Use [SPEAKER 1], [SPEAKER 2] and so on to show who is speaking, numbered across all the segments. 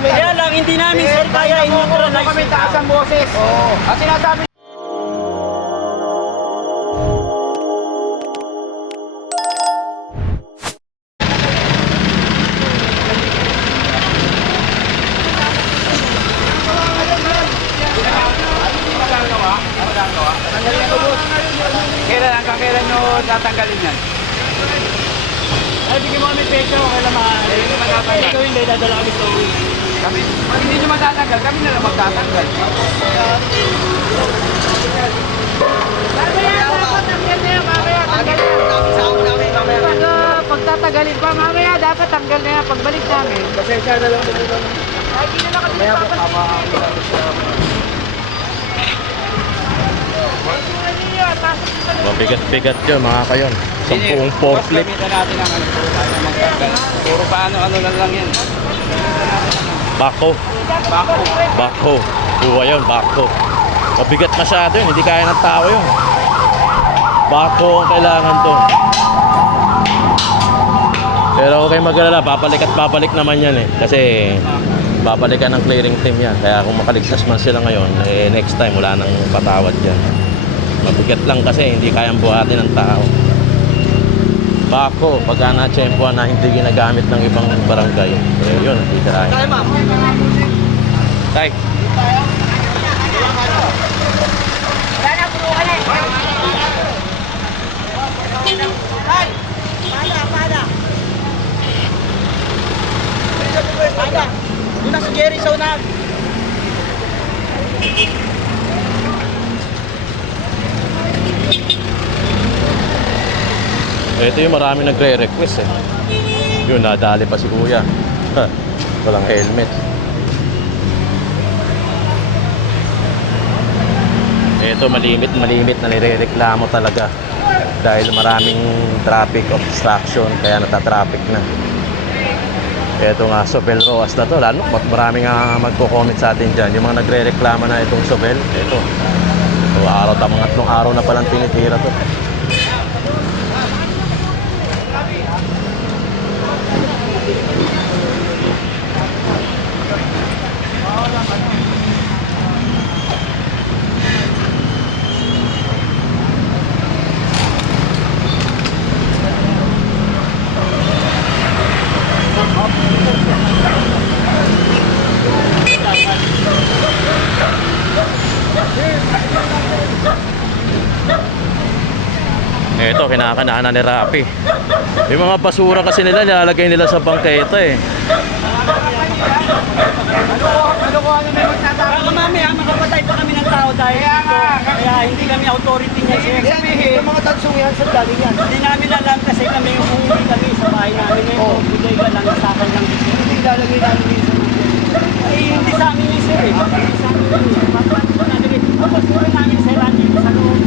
[SPEAKER 1] kami.
[SPEAKER 2] Kaya lang, hindi namin sir kaya i-neutralize.
[SPEAKER 1] kami taas ang boses. Oo. At sinasabi
[SPEAKER 3] Kailan kailan nyo tatanggalin yan?
[SPEAKER 2] Ay, bigyan mo kami peso, okay lang maaari. Ikaw hindi, dadala kami sa uwi.
[SPEAKER 3] Kami, pag hindi nyo matatanggal, kami na lang magtatanggal.
[SPEAKER 1] Pag uh, pagtatagalin pa mamaya, dapat tanggal na yan pagbalik namin.
[SPEAKER 3] Pasensya na lang.
[SPEAKER 1] Ay, hindi na kami nagpapalit.
[SPEAKER 4] Mabigat-bigat yun mga kayon. Sampung
[SPEAKER 3] Boss,
[SPEAKER 4] forklift.
[SPEAKER 3] gamitan natin ang ano, na. Puro paano-ano lang lang yan.
[SPEAKER 4] Bako.
[SPEAKER 3] Bako.
[SPEAKER 4] Bako. Buwa yun, bako. Mabigat masyado yun. Hindi kaya ng tao yun. Bako ang kailangan doon. Pero huwag kayong mag-alala. Babalik at babalik naman yan eh. Kasi babalikan ng clearing team yan. Kaya kung makaligtas man sila ngayon, eh, next time wala nang patawad yan. Mabigat lang kasi hindi kayang buhatin ng tao. Bako, pagka na-tsempuan na hindi ginagamit ng ibang barangay, eh, yun, titirahin.
[SPEAKER 1] Tayo, ma'am.
[SPEAKER 4] Tay,
[SPEAKER 1] Pada. Doon na si Jerry sa unahan.
[SPEAKER 4] Ito yung marami nagre-request eh. Yun, nadali pa si kuya. Ha, Walang helmet. Ito, malimit, malimit na nire-reklamo talaga. Dahil maraming traffic obstruction, kaya natatraffic na. Ito nga, Sobel Roas na to. Lalo, marami nga magko-comment sa atin dyan. Yung mga nagre-reklamo na itong Sobel, ito. So, araw, tamang tatlong araw na palang tinitira to. Ito, kinakanaan na ni Rapi. Yung mga basura kasi nila, nilalagay nila sa bangketa eh.
[SPEAKER 2] Baka mamaya makapatay pa kami ng tao dahil dito. Kaya hindi kami authority niya sir.
[SPEAKER 1] Yung mga tansong yan, sa dali yan.
[SPEAKER 2] Hindi namin alam kasi kami yung umuwi kami sa bahay namin ngayon. Bigay ka lang, sa akin lang.
[SPEAKER 1] Hindi lalagay namin yun sa
[SPEAKER 2] Ay, hindi sa amin yun sir eh. Hindi sa amin yun eh. Papalit ko natin eh. Tapos puro namin sir, andito sa loob.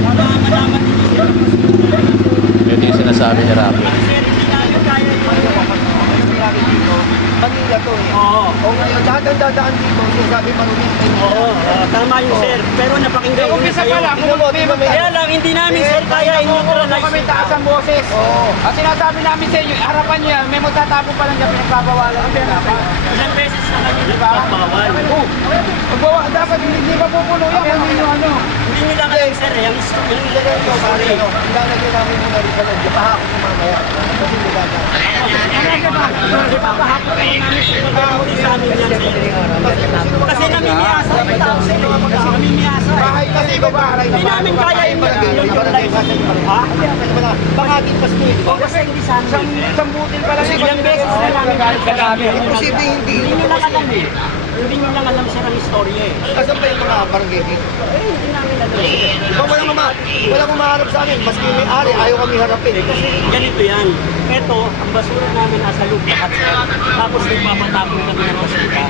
[SPEAKER 2] Para malaman ninyo sir.
[SPEAKER 4] Ito yung sinasabi ni
[SPEAKER 1] dito. Manila to eh.
[SPEAKER 2] Oo.
[SPEAKER 1] O ngayon, lahat ng dadaan dito, sinasabi marunong tayo.
[SPEAKER 2] Oo, oo, tama yun sir. Pero napakinggan ko sa'yo.
[SPEAKER 3] pa lang,
[SPEAKER 1] tingnan mo.
[SPEAKER 2] Kaya lang, hindi namin sir kaya i-neutralize.
[SPEAKER 3] kami taas ang boses.
[SPEAKER 1] Oo.
[SPEAKER 3] At sinasabi namin sa inyo, harapan nyo yan, may magtatapon pa lang dyan, pinagbabawalan ang pera.
[SPEAKER 2] Ilang beses na kami nagbabawal.
[SPEAKER 3] Oh, magbawa, dapat hindi pa pupuno yan, nyo ano.
[SPEAKER 2] Hindi nila alam sir eh. Ang gusto yung
[SPEAKER 1] Ilagay ko, pare, no? Ilalagay namin muna rin sa loob. Pahakot mo mamaya. Kasi hindi dadaan.
[SPEAKER 2] Ipapahapon kami namin sa pagkakuli sa amin yan. Kasi namimiyasa yung tao sir. Kasi namimiyasa eh.
[SPEAKER 1] Bahay kasi ikaw bahay.
[SPEAKER 2] Hindi namin kaya i-neutralize. Ha?
[SPEAKER 1] Pangating Pasko eh, di ba?
[SPEAKER 2] Kasi hindi sa amin.
[SPEAKER 3] Isang butil pa lang.
[SPEAKER 2] Ilang beses na namin nagkagabi.
[SPEAKER 1] Posible hindi.
[SPEAKER 2] Hindi nyo lang alam eh. Hindi nyo lang alam sir ang istorya eh.
[SPEAKER 1] Asan pa yung mga barangay dito?
[SPEAKER 2] Eh, hindi namin alam.
[SPEAKER 1] Ikaw walang uma walang umaharap sa amin. Maski may ari, ayaw kami harapin. Eh, kasi
[SPEAKER 2] Ganito yan. Ito, ang basura namin nasa lahat sir. Tapos nagpapatapon kami ng basura.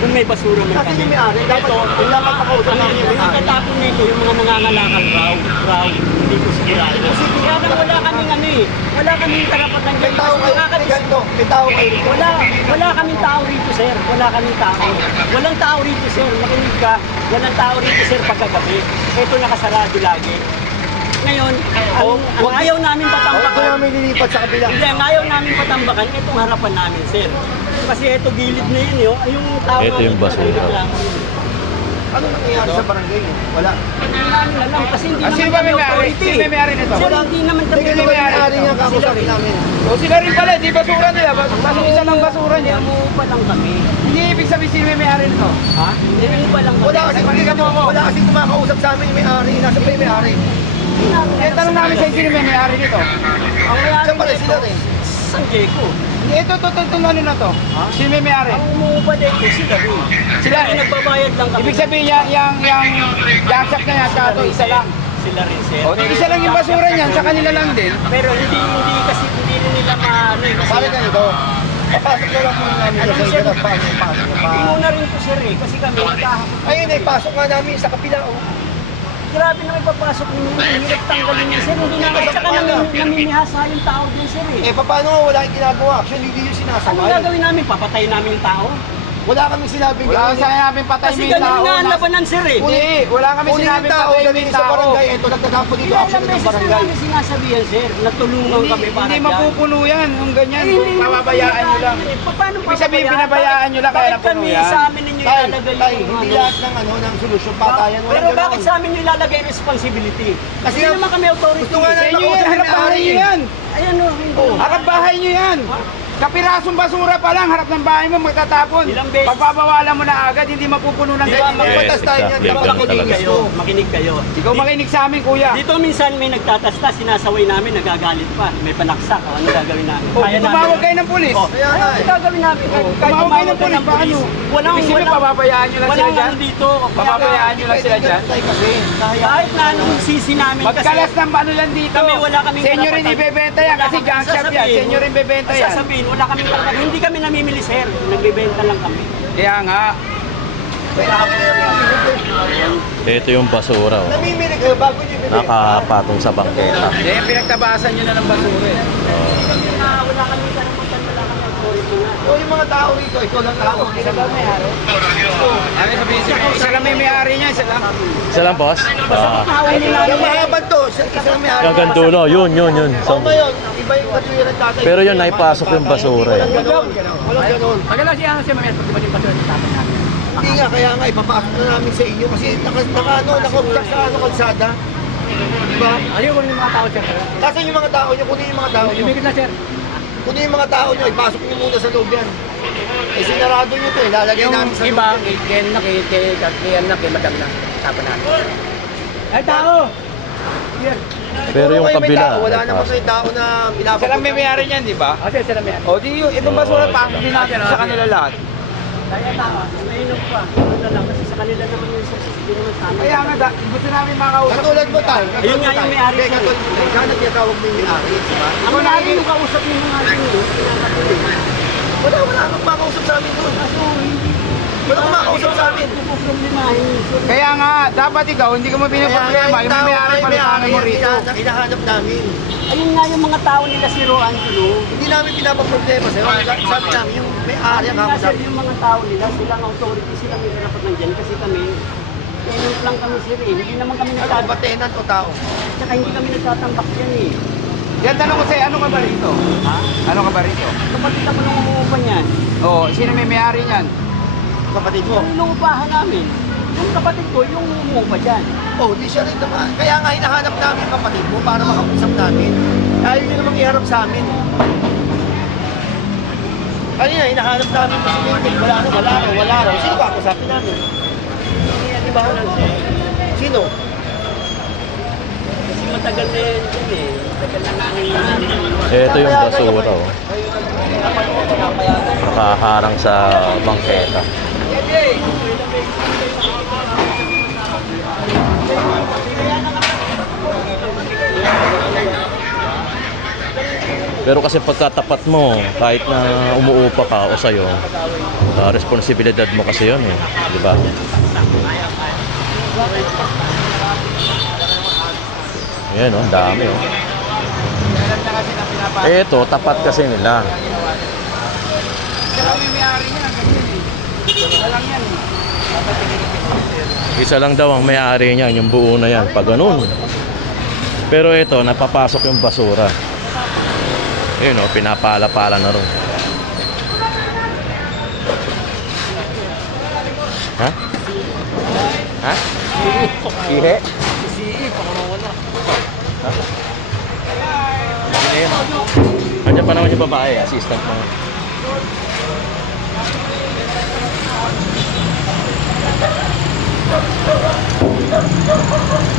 [SPEAKER 2] Kung may basura man
[SPEAKER 1] kasi
[SPEAKER 2] kami.
[SPEAKER 1] yung may ari, dapat
[SPEAKER 2] Ito,
[SPEAKER 1] dapat makausap
[SPEAKER 2] ang
[SPEAKER 1] namin yung may ari.
[SPEAKER 2] nagtatapon nito yung mga mangangalakal raw. Raw. Hindi ko sigurado. Kaya lang wala kaming ano eh. Wala kaming karapatan
[SPEAKER 1] May tao kayo, may
[SPEAKER 2] Nakakadis-
[SPEAKER 1] ganito, may tao kayo
[SPEAKER 2] wala, wala kaming tao rito, sir. Wala kaming tao. Walang tao rito, sir. Makinig ka. Walang tao rito, sir, pagkagabi. Ito nakasarado lagi. Ngayon, ang, ang ayaw namin patambakan,
[SPEAKER 5] namin lilipat sa kabila.
[SPEAKER 2] hindi, ang ayaw namin patambakan, itong harapan namin, sir. Kasi ito gilid na yun, yun. yung tao
[SPEAKER 4] Ito yung basura.
[SPEAKER 5] Ano nangyayari sa barangay? Wala.
[SPEAKER 2] Hindi namin alam, kasi hindi
[SPEAKER 3] Ah,
[SPEAKER 2] naman
[SPEAKER 3] sino ba may
[SPEAKER 2] kami
[SPEAKER 3] may-ari?
[SPEAKER 2] authority.
[SPEAKER 3] Sino may may-ari nito?
[SPEAKER 2] Sir, hindi naman kami
[SPEAKER 5] Hindi kayo
[SPEAKER 3] may-ari
[SPEAKER 5] may-ari
[SPEAKER 3] nito.
[SPEAKER 5] niya kakusapin namin.
[SPEAKER 3] O sila rin pala, di basura nila. Bas- isa ng basura niya.
[SPEAKER 2] Umuupa lang kami.
[SPEAKER 3] Hindi ibig sabihin sino may may-ari nito.
[SPEAKER 2] Ha? Umuupa lang kami.
[SPEAKER 5] Wala kasi hindi mo Wala kasi kumakausap sa amin yung may-ari. Nasa pa yung may-ari.
[SPEAKER 3] Eh, tanong namin sa sino may may-ari nito.
[SPEAKER 2] Ang mayari
[SPEAKER 5] Saan pala sila rin?
[SPEAKER 2] San Diego.
[SPEAKER 3] Ito, ito, ito, ito, ano na to? Sino may may-ari?
[SPEAKER 2] Ang umuupa dito, sila rin.
[SPEAKER 3] Sila,
[SPEAKER 2] Kami nagbabayad lang kami.
[SPEAKER 3] ibig sabihin yung, yung, yung, yung sak na yan, kato, isa lang.
[SPEAKER 2] Sila rin, sir.
[SPEAKER 3] O, isa lang yung basura niyan, sa kanila lang din.
[SPEAKER 2] Pero hindi, hindi kasi hindi rin nila maano. Kasi
[SPEAKER 5] Pare ganito. Papasok na lang muna namin
[SPEAKER 2] Ano,
[SPEAKER 5] sa
[SPEAKER 2] sir?
[SPEAKER 5] Pasok, pasok.
[SPEAKER 2] Hindi muna rin po sir eh. Kasi kami nagkahapon.
[SPEAKER 5] Ayun eh, pasok nga namin sa kapila. Oh.
[SPEAKER 2] Grabe na may papasok ninyo. Hirap tanggalin niya sir. Hindi naman. At saka namin, namimihasa yung tao din sir eh.
[SPEAKER 5] Eh, paano nga wala yung ginagawa? Actually, hindi yung
[SPEAKER 2] Anong
[SPEAKER 5] sinasakay.
[SPEAKER 2] gagawin namin? Papatayin namin yung tao?
[SPEAKER 5] Wala kaming sinabing
[SPEAKER 3] Wala sa namin patay
[SPEAKER 2] Kasi
[SPEAKER 3] yung
[SPEAKER 2] ganun
[SPEAKER 3] tao.
[SPEAKER 2] nga ang
[SPEAKER 3] Nas-
[SPEAKER 2] labanan sir eh.
[SPEAKER 3] Hindi, wala kami
[SPEAKER 5] Kunin
[SPEAKER 3] sinabi
[SPEAKER 5] yung tao,
[SPEAKER 3] patay
[SPEAKER 5] dalhin
[SPEAKER 3] yung
[SPEAKER 5] sa
[SPEAKER 3] tao.
[SPEAKER 5] barangay. Ito, nagtatapo dito
[SPEAKER 2] Ilang
[SPEAKER 5] action ng
[SPEAKER 2] beses na
[SPEAKER 5] barangay.
[SPEAKER 2] namin sinasabihan sir. Natulungan kami para
[SPEAKER 3] hindi mapupuno yan, yung ganyan.
[SPEAKER 2] Eh,
[SPEAKER 3] Pababayaan nyo lang.
[SPEAKER 2] Eh, Paano
[SPEAKER 3] Ibig sabihin,
[SPEAKER 2] pababayaan?
[SPEAKER 3] pinabayaan nyo lang, kaya
[SPEAKER 2] Bakit
[SPEAKER 3] napuno
[SPEAKER 2] kami
[SPEAKER 3] yan?
[SPEAKER 2] sa amin ninyo
[SPEAKER 5] Tay,
[SPEAKER 2] ilalagay
[SPEAKER 5] tay,
[SPEAKER 2] yung
[SPEAKER 5] hindi
[SPEAKER 2] ano?
[SPEAKER 5] lahat ng ano, ng solusyon patayan.
[SPEAKER 2] Pero
[SPEAKER 5] Walang
[SPEAKER 2] bakit
[SPEAKER 5] ganun.
[SPEAKER 2] sa amin nyo ilalagay responsibility? Kasi hindi naman kami authority.
[SPEAKER 5] gusto nga
[SPEAKER 3] Sa
[SPEAKER 5] namin
[SPEAKER 3] inyo yan, harap bahay nyo yan.
[SPEAKER 2] Ayan o, hindi.
[SPEAKER 3] Harap bahay nyo yan. Kapirasong basura pa lang, harap ng bahay mo magtatapon.
[SPEAKER 2] Ilang beses?
[SPEAKER 3] Pagbabawalan mo na agad, hindi mapupuno ng ganyan.
[SPEAKER 5] Magpatas tayo niyan.
[SPEAKER 4] Ganun
[SPEAKER 2] Makinig
[SPEAKER 4] talaga.
[SPEAKER 2] kayo, makinig kayo.
[SPEAKER 3] Ikaw makinig sa amin, kuya.
[SPEAKER 2] Dito minsan may nagtatasta, sinasaway namin, nagagalit pa. May panaksak, o ano gagawin namin?
[SPEAKER 3] O, tumawag kayo ng pulis.
[SPEAKER 2] Oh,
[SPEAKER 5] Kaya nga
[SPEAKER 2] ano
[SPEAKER 5] eh.
[SPEAKER 2] gagawin namin? Kahit
[SPEAKER 3] Tumawag kayo ng pulis, paano?
[SPEAKER 2] Walang,
[SPEAKER 3] Ibig sabihin,
[SPEAKER 2] walang,
[SPEAKER 3] pababayaan nyo lang sila dyan?
[SPEAKER 2] dito.
[SPEAKER 3] Pababayaan nyo lang sila dyan?
[SPEAKER 5] Kasi, nahaya.
[SPEAKER 2] Kahit na anong sisi namin
[SPEAKER 3] Magkalas ng ano lang dito.
[SPEAKER 2] Kami, wala kaming
[SPEAKER 3] Sa inyo rin ibebenta yan kasi junk shop yan. inyo rin bebenta yan.
[SPEAKER 2] Sasabihin, wala kami karapatan. Hindi kami namimili, sir. Nagbibenta lang kami.
[SPEAKER 3] Kaya nga.
[SPEAKER 4] Ito yung basura. Oh.
[SPEAKER 5] Namimili kayo bago nyo ibibigay.
[SPEAKER 4] Nakapatong sa bangketa.
[SPEAKER 3] Eh, pinagtabasan nyo na ng basura eh.
[SPEAKER 2] Na wala kami karapatan, wala kami authority nga.
[SPEAKER 5] O, yung mga tao rito, ikaw lang tao.
[SPEAKER 3] Ano sabihin siya? Isa lang may may-ari niya, isa lang.
[SPEAKER 4] Isa lang, boss? Ah,
[SPEAKER 5] Yung mahabad to, isa isa lang may
[SPEAKER 4] hanggang dulo. Yun, yun, yun.
[SPEAKER 5] O
[SPEAKER 4] So,
[SPEAKER 5] ngayon, iba yung katwiran tatay.
[SPEAKER 4] pero yun, naipasok yung basura eh.
[SPEAKER 5] Walang ganon. Walang ganon.
[SPEAKER 3] Maganda siya ano siya mamaya pag dumating basura sa tapon natin.
[SPEAKER 5] Hindi nga, kaya nga, ipapasok na namin sa inyo kasi naka, naka ano, naka sa ano, kalsada. Diba?
[SPEAKER 3] Ayaw ko rin yung mga tao siya.
[SPEAKER 5] Kasi yung mga tao nyo, kunin yung mga tao nyo.
[SPEAKER 3] Ibigit na sir.
[SPEAKER 5] Kunin yung mga tao nyo, ipasok nyo muna sa loob yan. Eh, sinarado nyo to, eh, lalagay namin sa
[SPEAKER 3] iba,
[SPEAKER 5] loob. yan, eh.
[SPEAKER 3] kaya na kay kay kay na kay madam na tapon natin. Ay tao.
[SPEAKER 4] Pero yung kabila,
[SPEAKER 5] tao, Wala naman kayo tao na pinapapag.
[SPEAKER 3] Sila may may-ari niyan, di ba? Kasi sila may O di yung itong basura pasok din natin sa kanila lahat.
[SPEAKER 2] Kaya tama, mainom pa. Ano na lang, sa kanila naman yung success, hindi naman sa amin.
[SPEAKER 3] Kaya nga da- gusto namin makausap.
[SPEAKER 5] Katulad mo tayo.
[SPEAKER 2] Ayun nga yung may-ari
[SPEAKER 5] Kaya
[SPEAKER 2] siya.
[SPEAKER 5] katulad mo tayo. Sana tinatawag mo yung may-ari, di ba?
[SPEAKER 2] Ako lagi yung kausap yung mga pinapatuloy.
[SPEAKER 5] Wala, wala kang makausap sa amin doon. Wala kang makausap sa amin.
[SPEAKER 3] Kaya nga, dapat ikaw, hindi ko mo pinaproblema. Yung may may-ari pa rin mo rito.
[SPEAKER 5] Na hinahanap namin.
[SPEAKER 2] Ayun nga yung mga tao nila si Roan Tulo.
[SPEAKER 5] Hindi namin pinapaproblema sa'yo. Sabi namin, yung may-ari ang
[SPEAKER 2] Ayun nga sir,
[SPEAKER 5] kakausap.
[SPEAKER 2] yung mga tao nila, silang authority, sila may karapatan dyan. Kasi kami, tenant lang kami sir eh. Hindi naman kami
[SPEAKER 5] Ano ba,
[SPEAKER 2] nagtatambak.
[SPEAKER 5] tenant o tao?
[SPEAKER 2] Tsaka hindi kami nagtatambak yan eh.
[SPEAKER 3] Yan tanong ko sa'yo, ano ka ba rito?
[SPEAKER 2] Ha?
[SPEAKER 3] Ano ka ba rito?
[SPEAKER 2] Kapatid ako nung umuupa niyan.
[SPEAKER 3] Oo, sino may may-ari niyan?
[SPEAKER 5] Kapatid mo.
[SPEAKER 2] Yung inuupahan namin. Yung kapatid ko, yung umuupa dyan.
[SPEAKER 5] Oh, di siya rin naman. Kaya nga hinahanap namin yung kapatid mo para makausap namin. Ayaw nyo namang iharap sa amin. Kanina, hinahanap namin si David. Wala raw, wala raw, wala raw. Sino ba kausapin namin? Di ba? Sino?
[SPEAKER 2] Kasi matagal na yan dyan eh. Matagal na
[SPEAKER 4] Ito yung basura. Oh. Nakaharang sa bangketa. Pero kasi pagkatapat mo, kahit na umuupa ka o sa'yo, ah, responsibilidad mo kasi yun eh. Di ba? Yan oh, dami oh. Eh, ito, tapat kasi nila.
[SPEAKER 3] May may-ari niyan, ganyan eh. Wala lang yan eh.
[SPEAKER 4] Isa lang daw ang may-ari niyan, yung buo na yan. Pag ganun, Pero ito, napapasok yung basura. Ayun o, pinapala-pala na rin. Ha? Ha? Ihe? Ayun. Andiyan pa naman yung babae, assistant mo. Oh, my God.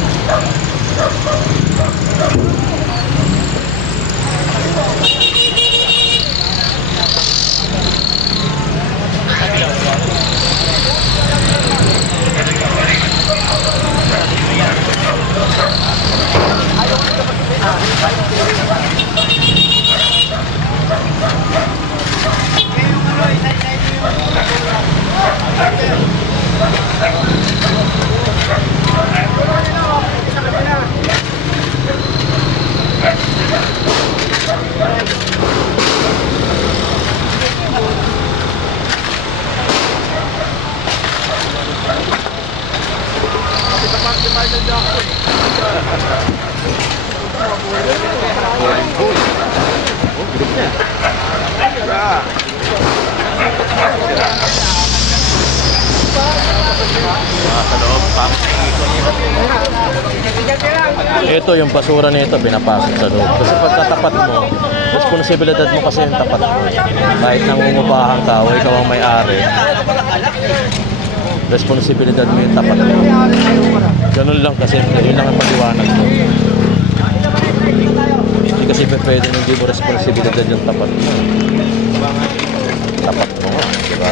[SPEAKER 4] Ito yung basura nito, pinapasok sa loob. Kasi pagkatapat mo, responsibilidad mo kasi yung tapat mo. Kahit nangungupahan ka o ikaw ang may-ari, responsibilidad mo yung tapat mo. Ganun lang kasi, yun lang ang paliwanag ko. Hindi kasi pwede hindi mo responsibilidad yung tapat mo. Tapat mo di ba?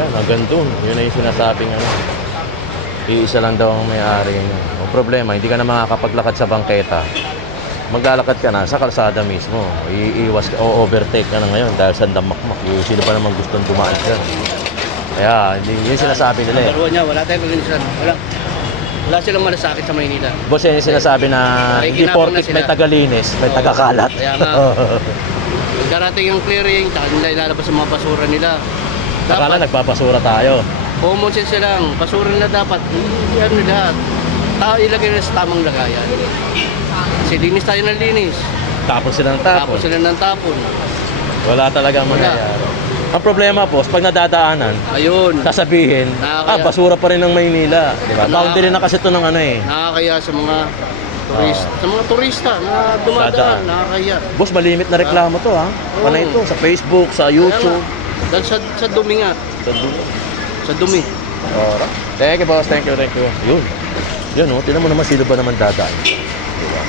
[SPEAKER 4] Ayan, hanggang. Yun na yung sinasabing ano. Iisa lang daw ang may-ari niya. Ang problema, hindi ka na makakapaglakad sa bangketa. Maglalakad ka na sa kalsada mismo. Iiwas ka o overtake ka na ngayon dahil sa damakmak. Yung sino pa naman gustong dumaan dyan. Kaya, hindi, yun sinasabi nila eh.
[SPEAKER 5] Laro niya, wala tayong organisasyon. Wala. Wala silang malasakit sa Maynila.
[SPEAKER 4] Boss, yan yung sinasabi na
[SPEAKER 5] Ay,
[SPEAKER 4] hindi porkit may tagalinis, may
[SPEAKER 5] Oo.
[SPEAKER 4] tagakalat.
[SPEAKER 5] Kaya nga. Darating yung clearing, tsaka nila ilalabas ang mga basura nila.
[SPEAKER 4] Akala nagpapasura tayo.
[SPEAKER 5] common sense lang. Basura nila dapat. Yan nila. Tao ilagay nila sa tamang lagayan. Kasi linis tayo ng linis.
[SPEAKER 4] Tapos sila ng
[SPEAKER 5] Tapos
[SPEAKER 4] tapon.
[SPEAKER 5] sila ng tapon.
[SPEAKER 4] Wala talagang
[SPEAKER 5] Wala.
[SPEAKER 4] mangyayari. Ang problema, boss, pag nadadaanan,
[SPEAKER 5] Ayun.
[SPEAKER 4] sasabihin,
[SPEAKER 5] Nakakaya.
[SPEAKER 4] ah, basura pa rin ng Maynila. Di ba?
[SPEAKER 5] Nakaka-
[SPEAKER 4] Boundary na kasi ito ng ano eh.
[SPEAKER 5] Nakakaya sa mga turista. Sa mga turista na dumadaan.
[SPEAKER 4] Dadaan.
[SPEAKER 5] Nakakaya.
[SPEAKER 4] Boss, malimit na reklamo to ha. Panay ito, sa Facebook, sa YouTube.
[SPEAKER 5] Kaya nga, Dahil sa, sa dumi nga.
[SPEAKER 4] Sa dulo.
[SPEAKER 5] Sa dumi.
[SPEAKER 4] Ora. Thank you, boss. Thank you, thank you. Yun. Yun, oh. Tinan mo naman sino ba naman dadaan. Di ba?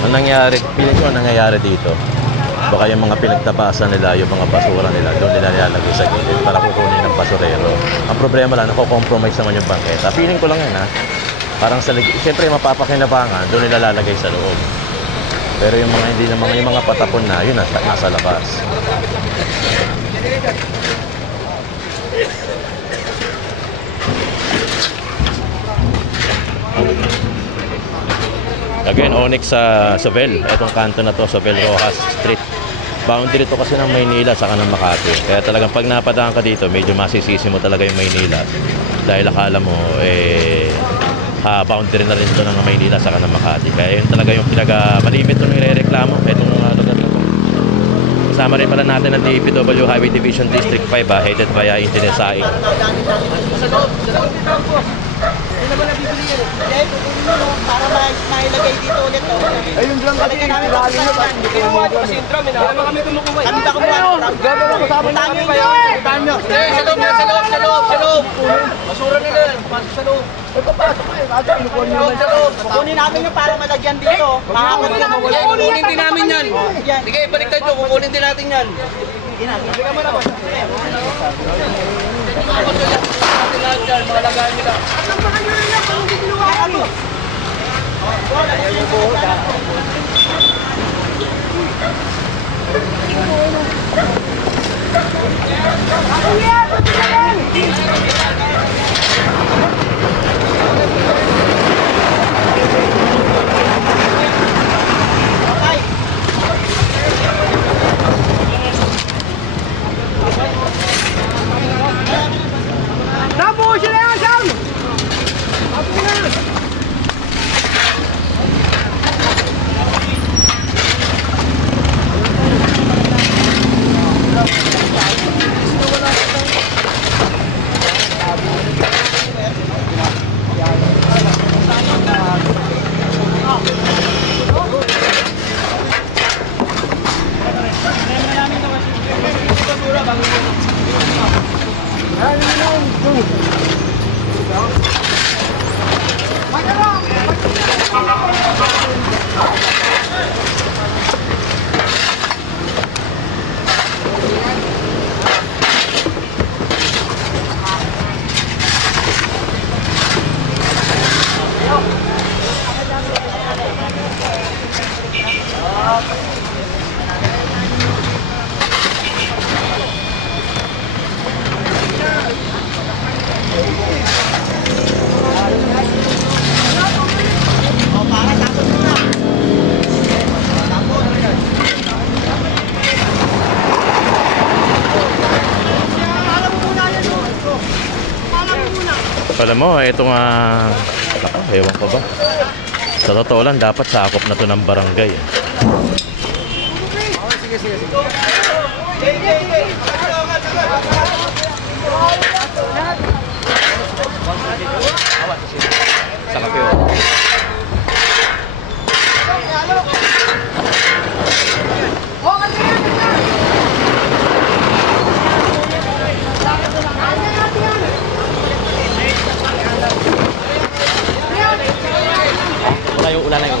[SPEAKER 4] Ang nangyari, feeling ko ang nangyayari dito, baka yung mga pinagtabasan nila, yung mga basura nila, doon nila nilalagay sa gilid para kukunin ng basurero. Ang problema lang, nako-compromise naman yung bangketa. Feeling ko lang yan ha. Parang sa lig- siyempre mapapakinabangan, doon nila lalagay sa loob. Pero yung mga hindi naman, yung mga patapon na, yun nasa, nasa labas. Again, Onyx sa Sovel. Itong kanto na to, Sovel Rojas Street. Boundary to kasi ng Maynila sa ng Makati. Kaya talagang pag napadaan ka dito, medyo masisisi mo talaga yung Maynila. Dahil akala mo, eh, ah, boundary na rin to ng Maynila sa ng Makati. Kaya yun talaga yung pinaka malimit nung nire-reklamo. Itong uh, lugar na to. Kasama rin pala natin ang DPW Highway Division District 5 ah, headed by uh, Engineer Sai.
[SPEAKER 5] Sa loob, sa loob dito po. Hindi naman nabibili yan. Hindi, kukunin mo no, mailagay dito ulit. Oh.
[SPEAKER 3] Ayun drum kasi, lalo
[SPEAKER 5] sa
[SPEAKER 3] na
[SPEAKER 5] sasakyan.
[SPEAKER 3] Kinuha niyo kasi yung drum, eh. Wala kami kumukuha.
[SPEAKER 5] Kami ba kumuha?
[SPEAKER 3] Gano'n ang kasama namin
[SPEAKER 5] nyo
[SPEAKER 3] ba
[SPEAKER 5] yun.
[SPEAKER 3] Puntahan nyo. Sa loob na, sa loob, sa loob, sa loob. Basura nila yan. Pasok sa loob. Ay, papasok ka eh. Ate, kinukuha niyo naman. Sa loob.
[SPEAKER 5] Kukunin namin yung para malagyan dito. Makakot ka naman.
[SPEAKER 3] Kukunin din namin yan.
[SPEAKER 5] Yan.
[SPEAKER 3] Sige, baliktad nyo. Kukunin din natin yan. Lahat yan, mga lagaan nila.
[SPEAKER 4] Alam mo, ito nga, ako, ewan ko ba. Sa totoo lang, dapat sakop na to ng barangay. eh. Sa kape, oh. Wala yung ulan na yung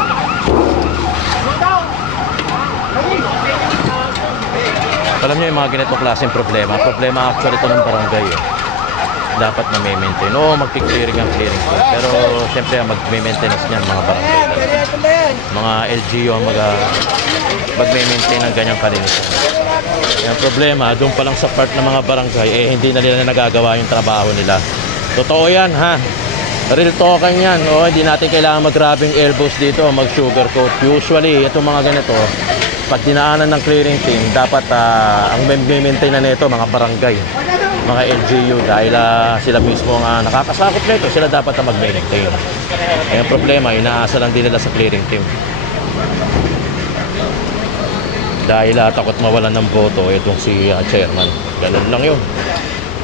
[SPEAKER 4] Alam niyo yung mga ganito klaseng problema. Problema actually ito ng barangay. Eh. Dapat na may maintain. Oo, magki-clearing ang clearing po. Pero siyempre mag-maintenance niyan mga barangay. Mga LGU ang mag mag-maintain ng ganyang kalinisan. Yung problema, doon pa lang sa part ng mga barangay, eh hindi na nila nagagawa yung trabaho nila. Totoo yan, ha? Real talking yan. O, hindi natin kailangan mag-grabbing elbows dito, mag-sugarcoat. Usually, itong mga ganito, pag dinaanan ng clearing team, dapat ah, ang maintain na nito, mga barangay, mga LGU, dahil ah, sila mismo ang ah, nakakasakop nito, sila dapat na mag-maintain. Ang problema, inaasa lang din nila sa clearing team. Dahil ah, takot mawalan ng boto itong si ah, chairman. Ganun lang yun.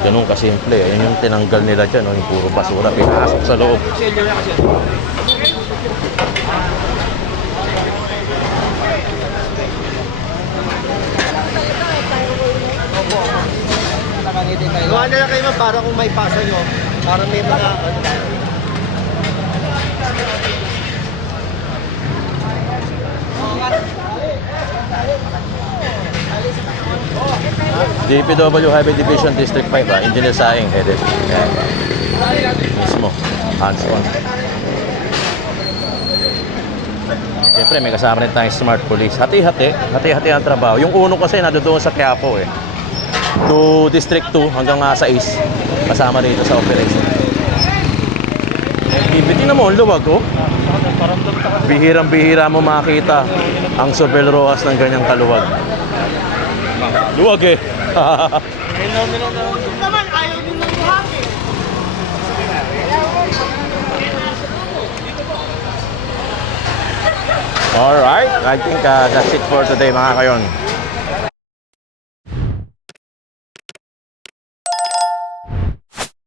[SPEAKER 4] Ganun kasimple. Yun yung tinanggal nila dyan. oh, Yung puro basura. Pinasok sa loob.
[SPEAKER 5] Gawa na lang kayo para kung may pasa nyo, Para may mga.
[SPEAKER 4] DPW Highway Division District 5 ah, Engineer Saing headed. Yan. Mismo. Hands on. Siyempre may kasama rin tayong smart police. Hati-hati. Hati-hati ang trabaho. Yung uno kasi nandoon sa Quiapo eh. To District 2 hanggang nga sa East. Kasama rito sa operation. Activity na mo, ang luwag oh. Bihirang-bihira mo makita ang Sobel Rojas ng ganyang kaluwag. Luwag eh.
[SPEAKER 5] buhangin.
[SPEAKER 4] Alright, I think uh, that's it for today mga kayon.